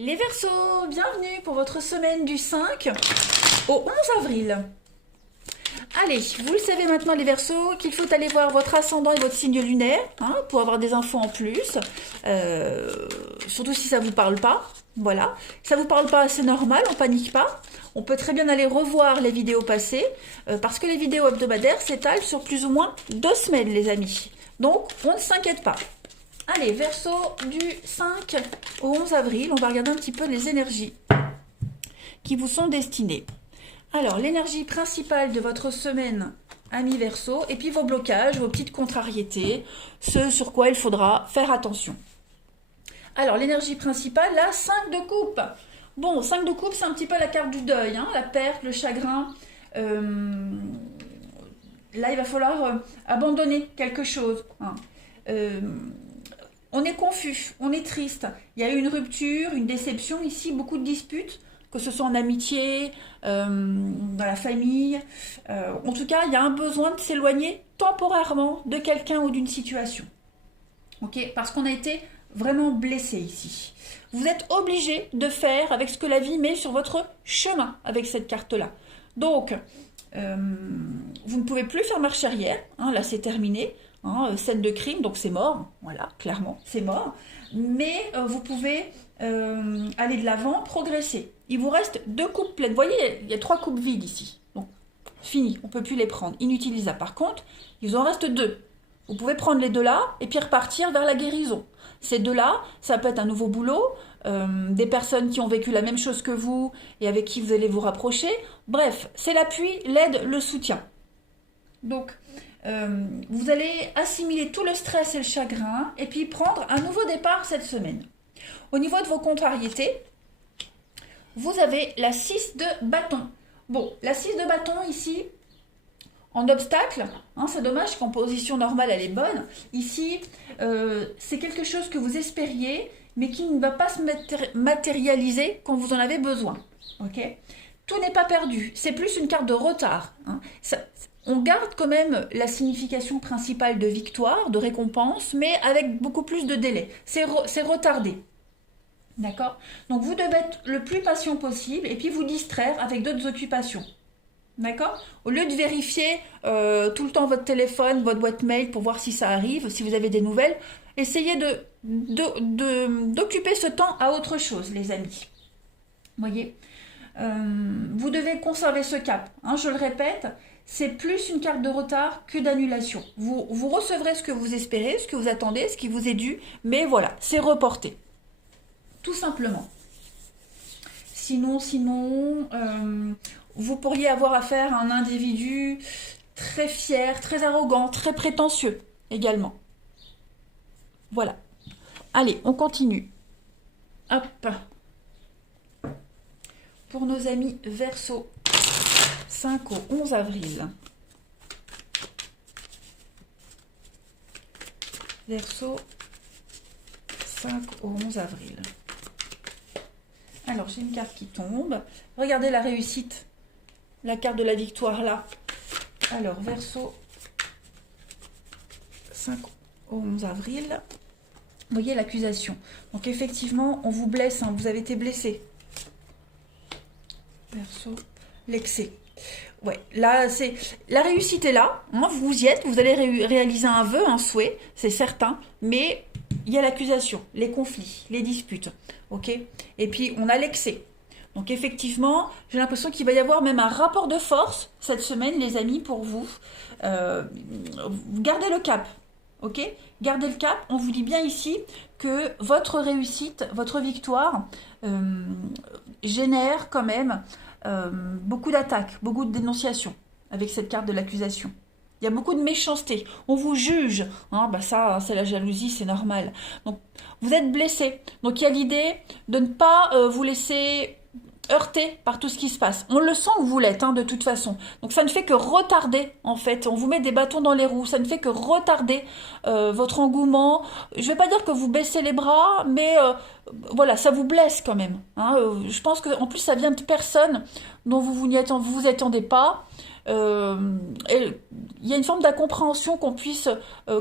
Les Verseaux, bienvenue pour votre semaine du 5 au 11 avril. Allez, vous le savez maintenant les Verseaux, qu'il faut aller voir votre ascendant et votre signe lunaire pour avoir des infos en plus. Surtout si ça vous parle pas. Voilà, ça vous parle pas, c'est normal, on panique pas. On peut très bien aller revoir les vidéos passées parce que les vidéos hebdomadaires s'étalent sur plus ou moins 2 semaines, les amis. Donc, on ne s'inquiète pas. Allez, Verseau, du 5 au 11 avril, on va regarder un petit peu les énergies qui vous sont destinées. Alors, l'énergie principale de votre semaine, ami Verseau, et puis vos blocages, vos petites contrariétés, ce sur quoi il faudra faire attention. Alors, l'énergie principale, là, 5 de coupe. Bon, 5 de coupe, c'est un petit peu la carte du deuil, la perte, le chagrin. Là, il va falloir abandonner quelque chose. On est confus, on est triste. Il y a eu une rupture, une déception ici, beaucoup de disputes, que ce soit en amitié, dans la famille. En tout cas, il y a un besoin de s'éloigner temporairement de quelqu'un ou d'une situation. Ok, parce qu'on a été vraiment blessé ici. Vous êtes obligé de faire avec ce que la vie met sur votre chemin avec cette carte-là. Donc, vous ne pouvez plus faire marche arrière. Là, c'est terminé. Scène de crime, donc c'est mort, voilà, clairement, c'est mort. Mais vous pouvez aller de l'avant, progresser. Il vous reste 2 coupes pleines. Vous voyez, il y a 3 coupes vides ici. Donc, fini, on ne peut plus les prendre. Inutilisables. Par contre, il vous en reste 2. Vous pouvez prendre les 2 là et puis repartir vers la guérison. Ces 2 là, ça peut être un nouveau boulot, des personnes qui ont vécu la même chose que vous et avec qui vous allez vous rapprocher. Bref, c'est l'appui, l'aide, le soutien. Donc, vous allez assimiler tout le stress et le chagrin et puis prendre un nouveau départ cette semaine. Au niveau de vos contrariétés, vous avez la 6 de bâton. Bon, la 6 de bâton ici, en obstacle, c'est dommage qu'en position normale elle est bonne. Ici, c'est quelque chose que vous espériez, mais qui ne va pas se matérialiser quand vous en avez besoin. Ok ? Tout n'est pas perdu, c'est plus une carte de retard. On garde quand même la signification principale de victoire, de récompense, mais avec beaucoup plus de délai. C'est retardé. D'accord ? Donc vous devez être le plus patient possible et puis vous distraire avec d'autres occupations. D'accord ? Au lieu de vérifier tout le temps votre téléphone, votre boîte mail pour voir si ça arrive, si vous avez des nouvelles, essayez d'occuper ce temps à autre chose, les amis. Voyez ? Vous devez conserver ce cap. Je le répète, c'est plus une carte de retard que d'annulation. Vous recevrez ce que vous espérez, ce que vous attendez, ce qui vous est dû, mais voilà, c'est reporté. Tout simplement. Sinon, vous pourriez avoir affaire à un individu très fier, très arrogant, très prétentieux également. Voilà. Allez, on continue. Hop. Pour nos amis Verseau, 5 au 11 avril. Verseau, 5 au 11 avril. Alors, j'ai une carte qui tombe. Regardez la réussite. La carte de la victoire là. Alors, Verseau, 5 au 11 avril. Vous voyez l'accusation. Donc, effectivement, on vous blesse. Vous avez été blessé. Verseau, l'excès. Ouais, là, c'est la réussite est là. Vous y êtes, vous allez réaliser un vœu, un souhait, c'est certain. Mais il y a l'accusation, les conflits, les disputes. Ok ? Et puis, on a l'excès. Donc, effectivement, j'ai l'impression qu'il va y avoir même un rapport de force cette semaine, les amis, pour vous. Gardez le cap. Ok ? Gardez le cap. On vous dit bien ici que votre réussite, votre victoire génère quand même beaucoup d'attaques, beaucoup de dénonciations avec cette carte de l'accusation. Il y a beaucoup de méchanceté. On vous juge. Ça, c'est la jalousie, c'est normal. Donc, vous êtes blessé. Donc, il y a l'idée de ne pas vous laisser heurter par tout ce qui se passe. On le sent que vous l'êtes, de toute façon. Donc, ça ne fait que retarder, en fait. On vous met des bâtons dans les roues. Ça ne fait que retarder votre engouement. Je ne vais pas dire que vous baissez les bras, mais voilà, ça vous blesse quand même. Je pense qu'en plus, ça vient de personnes dont vous attendez pas. il y a une forme d'incompréhension qu'on puisse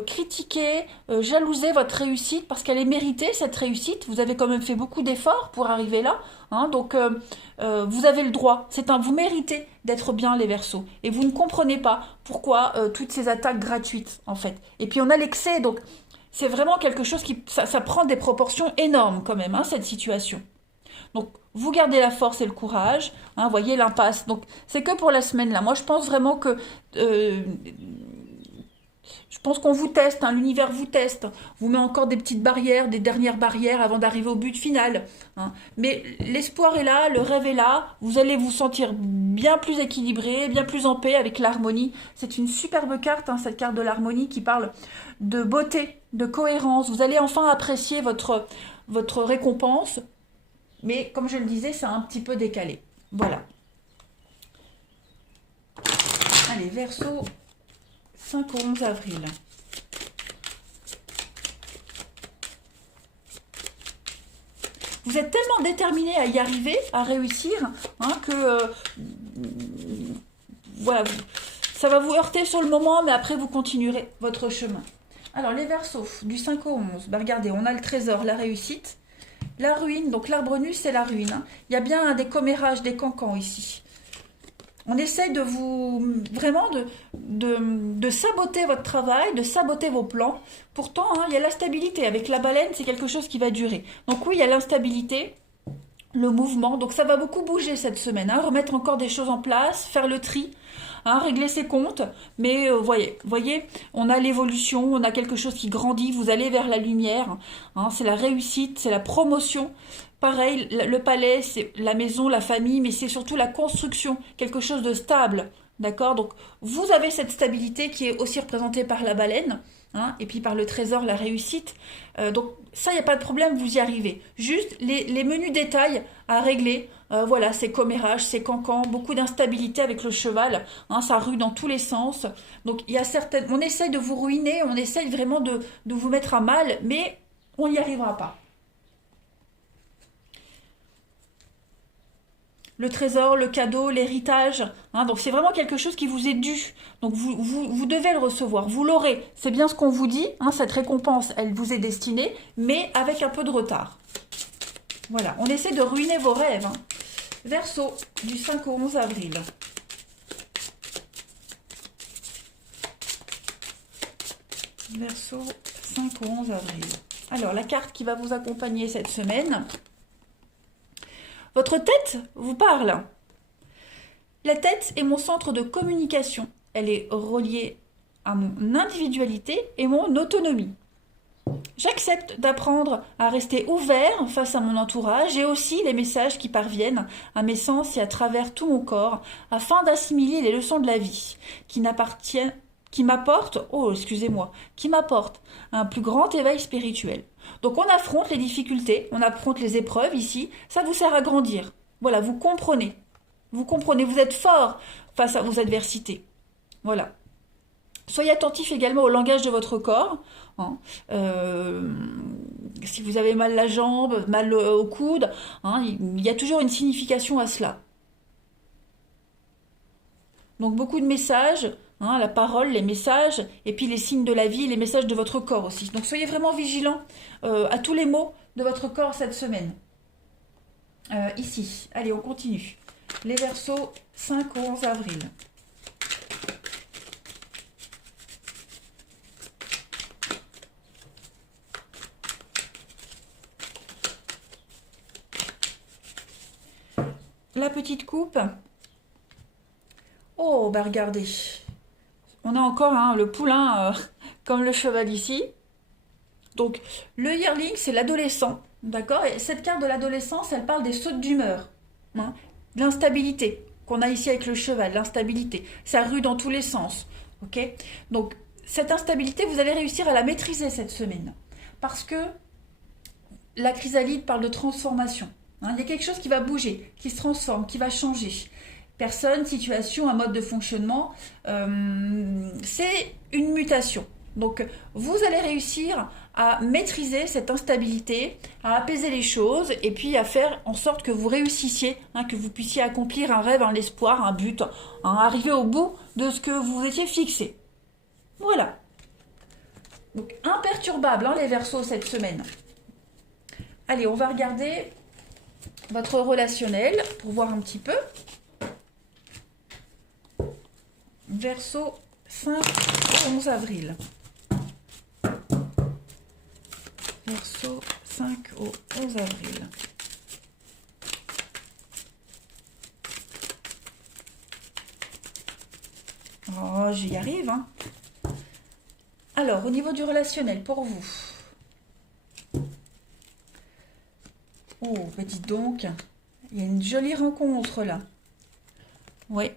critiquer, jalouser votre réussite parce qu'elle est méritée, cette réussite. Vous avez quand même fait beaucoup d'efforts pour arriver là, hein, donc vous avez le droit. Vous méritez d'être bien, les Verseaux. Et vous ne comprenez pas pourquoi toutes ces attaques gratuites, en fait. Et puis on a l'excès, donc c'est vraiment quelque chose ça prend des proportions énormes quand même, hein, cette situation. Donc, vous gardez la force et le courage, hein, voyez l'impasse. Donc, c'est que pour la semaine là. Moi, je pense vraiment que je pense qu'on vous teste, hein, l'univers vous teste, vous met encore des petites barrières, des dernières barrières avant d'arriver au but final, hein. Mais l'espoir est là, le rêve est là, vous allez vous sentir bien plus équilibré, bien plus en paix avec l'harmonie. C'est une superbe carte, hein, cette carte de l'harmonie qui parle de beauté, de cohérence. Vous allez enfin apprécier votre récompense, mais comme je le disais, c'est un petit peu décalé. Voilà. Allez, Verseau, 5 au 11 avril. Vous êtes tellement déterminé à y arriver, à réussir, hein, que voilà, ça va vous heurter sur le moment, mais après vous continuerez votre chemin. Alors les Verseaux, du 5 au 11, bah, regardez, on a le trésor, la réussite, la ruine, donc l'arbre nu c'est la ruine, hein. Il y a bien des commérages, des cancans ici. On essaye de vous, vraiment, de saboter votre travail, de saboter vos plans. Pourtant, hein, il y a la stabilité. Avec la baleine, c'est quelque chose qui va durer. Donc oui, il y a l'instabilité, le mouvement. Donc ça va beaucoup bouger cette semaine, hein. Remettre encore des choses en place, faire le tri, hein, régler ses comptes. Mais voyez, on a l'évolution, on a quelque chose qui grandit. Vous allez vers la lumière, hein. C'est la réussite, c'est la promotion. Pareil, le palais, c'est la maison, la famille, mais c'est surtout la construction, quelque chose de stable, d'accord? Donc, vous avez cette stabilité qui est aussi représentée par la baleine, hein, et puis par le trésor, la réussite. Donc, ça, il n'y a pas de problème, vous y arrivez. Juste les menus détails à régler, voilà, ces commérages, ces cancans, beaucoup d'instabilité avec le cheval, hein, ça rue dans tous les sens. Donc, il y a on essaye de vous ruiner, on essaye vraiment de vous mettre à mal, mais on n'y arrivera pas. Le trésor, le cadeau, l'héritage, hein, donc c'est vraiment quelque chose qui vous est dû. Donc vous devez le recevoir, vous l'aurez. C'est bien ce qu'on vous dit, hein, cette récompense, elle vous est destinée, mais avec un peu de retard. Voilà, on essaie de ruiner vos rêves, hein. Verseau, du 5 au 11 avril. Verseau, 5 au 11 avril. Alors, la carte qui va vous accompagner cette semaine... Votre tête vous parle. La tête est mon centre de communication. Elle est reliée à mon individualité et mon autonomie. J'accepte d'apprendre à rester ouvert face à mon entourage et aussi les messages qui parviennent à mes sens et à travers tout mon corps afin d'assimiler les leçons de la vie qui m'apportent un plus grand éveil spirituel. Donc on affronte les difficultés, on affronte les épreuves ici, ça vous sert à grandir. Voilà, vous comprenez, vous êtes fort face à vos adversités. Voilà. Soyez attentif également au langage de votre corps, hein. Si vous avez mal la jambe, mal au coude, hein, il y a toujours une signification à cela. Donc beaucoup de messages, hein, la parole, les messages, et puis les signes de la vie, les messages de votre corps aussi. Donc soyez vraiment vigilants à tous les mots de votre corps cette semaine. Ici, allez, on continue. Les Verseaux, 5 au 11 avril. La petite coupe. Oh, bah regardez. On a encore, hein, le poulain comme le cheval ici. Donc, le yearling, c'est l'adolescent. D'accord? Et cette carte de l'adolescence, elle parle des sautes d'humeur, hein, de l'instabilité qu'on a ici avec le cheval, l'instabilité. Ça rue dans tous les sens. Ok? Donc, cette instabilité, vous allez réussir à la maîtriser cette semaine. Parce que la chrysalide parle de transformation. Hein, il y a quelque chose qui va bouger, qui se transforme, qui va changer. Personne, situation, un mode de fonctionnement, c'est une mutation. Donc, vous allez réussir à maîtriser cette instabilité, à apaiser les choses et puis à faire en sorte que vous réussissiez, hein, que vous puissiez accomplir un rêve, un espoir, un but, hein, arriver au bout de ce que vous étiez fixé. Voilà. Donc imperturbable, hein, les Verseaux cette semaine. Allez, on va regarder votre relationnel pour voir un petit peu. Verseau 5 au 11 avril. Verseau 5 au 11 avril. Oh, j'y arrive, hein. Alors, au niveau du relationnel, pour vous. Oh, bah dites donc, il y a une jolie rencontre là. Oui.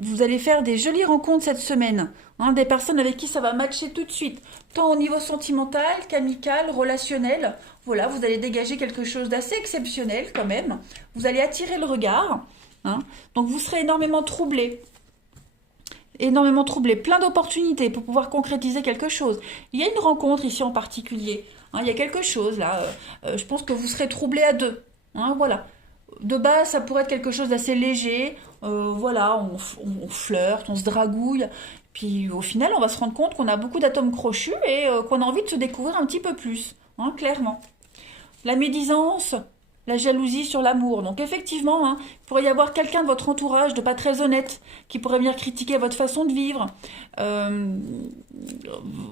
Vous allez faire des jolies rencontres cette semaine, hein, des personnes avec qui ça va matcher tout de suite, tant au niveau sentimental qu'amical, relationnel. Voilà, vous allez dégager quelque chose d'assez exceptionnel quand même. Vous allez attirer le regard, hein, donc vous serez énormément troublé. Énormément troublé, plein d'opportunités pour pouvoir concrétiser quelque chose. Il y a une rencontre ici en particulier, hein, il y a quelque chose là, je pense que vous serez troublé à deux, hein, voilà. De base, ça pourrait être quelque chose d'assez léger, voilà, on flirte, on se dragouille, puis au final, on va se rendre compte qu'on a beaucoup d'atomes crochus et qu'on a envie de se découvrir un petit peu plus, hein, clairement. La médisance, la jalousie sur l'amour. Donc effectivement, hein, il pourrait y avoir quelqu'un de votre entourage de pas très honnête qui pourrait venir critiquer votre façon de vivre. Euh,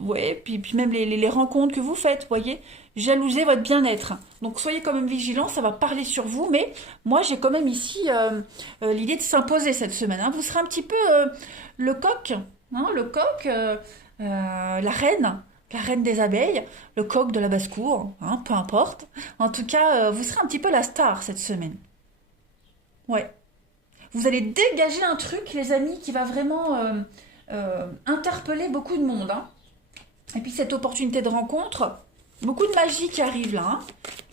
ouais, puis même les rencontres que vous faites, voyez, jalouser votre bien-être. Donc soyez quand même vigilants, ça va parler sur vous, mais moi j'ai quand même ici l'idée de s'imposer cette semaine, hein. Vous serez un petit peu le coq, hein, la reine des abeilles, le coq de la basse-cour, hein, peu importe. En tout cas, vous serez un petit peu la star cette semaine. Ouais. Vous allez dégager un truc, les amis, qui va vraiment interpeller beaucoup de monde, hein. Et puis cette opportunité de rencontre, beaucoup de magie qui arrive là, hein.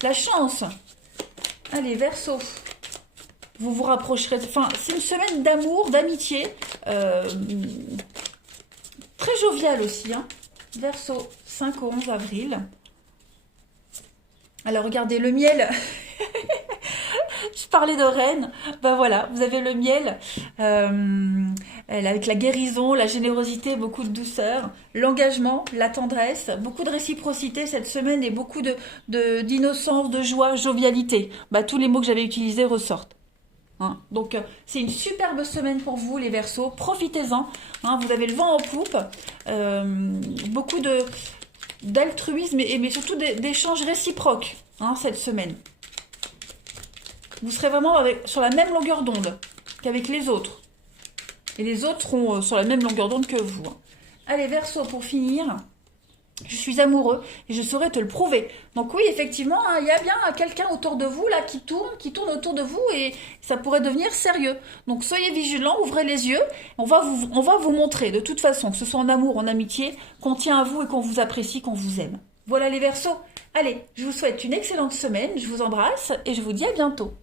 La chance. Allez, Verseau. Vous vous rapprocherez. Enfin, c'est une semaine d'amour, d'amitié. Très joviale aussi, hein. Verseau, 5 au 11 avril. Alors regardez, le miel. Je parlais de reine. Ben voilà, vous avez le miel. Avec la guérison, la générosité, beaucoup de douceur, l'engagement, la tendresse, beaucoup de réciprocité cette semaine et beaucoup d'innocence, de joie, jovialité. Ben, tous les mots que j'avais utilisés ressortent. Hein. Donc c'est une superbe semaine pour vous les Verseaux, profitez-en, hein, vous avez le vent en poupe, beaucoup d'altruisme mais surtout d'échanges réciproques, hein, cette semaine. Vous serez vraiment sur la même longueur d'onde qu'avec les autres. Et les autres seront sur la même longueur d'onde que vous, hein. Allez Verseau, pour finir, je suis amoureux et je saurais te le prouver. Donc oui, effectivement, hein, il y a bien quelqu'un autour de vous là qui tourne autour de vous et ça pourrait devenir sérieux. Donc soyez vigilants, ouvrez les yeux. On va vous montrer de toute façon, que ce soit en amour, en amitié, qu'on tient à vous et qu'on vous apprécie, qu'on vous aime. Voilà les Verseaux. Allez, je vous souhaite une excellente semaine, je vous embrasse et je vous dis à bientôt.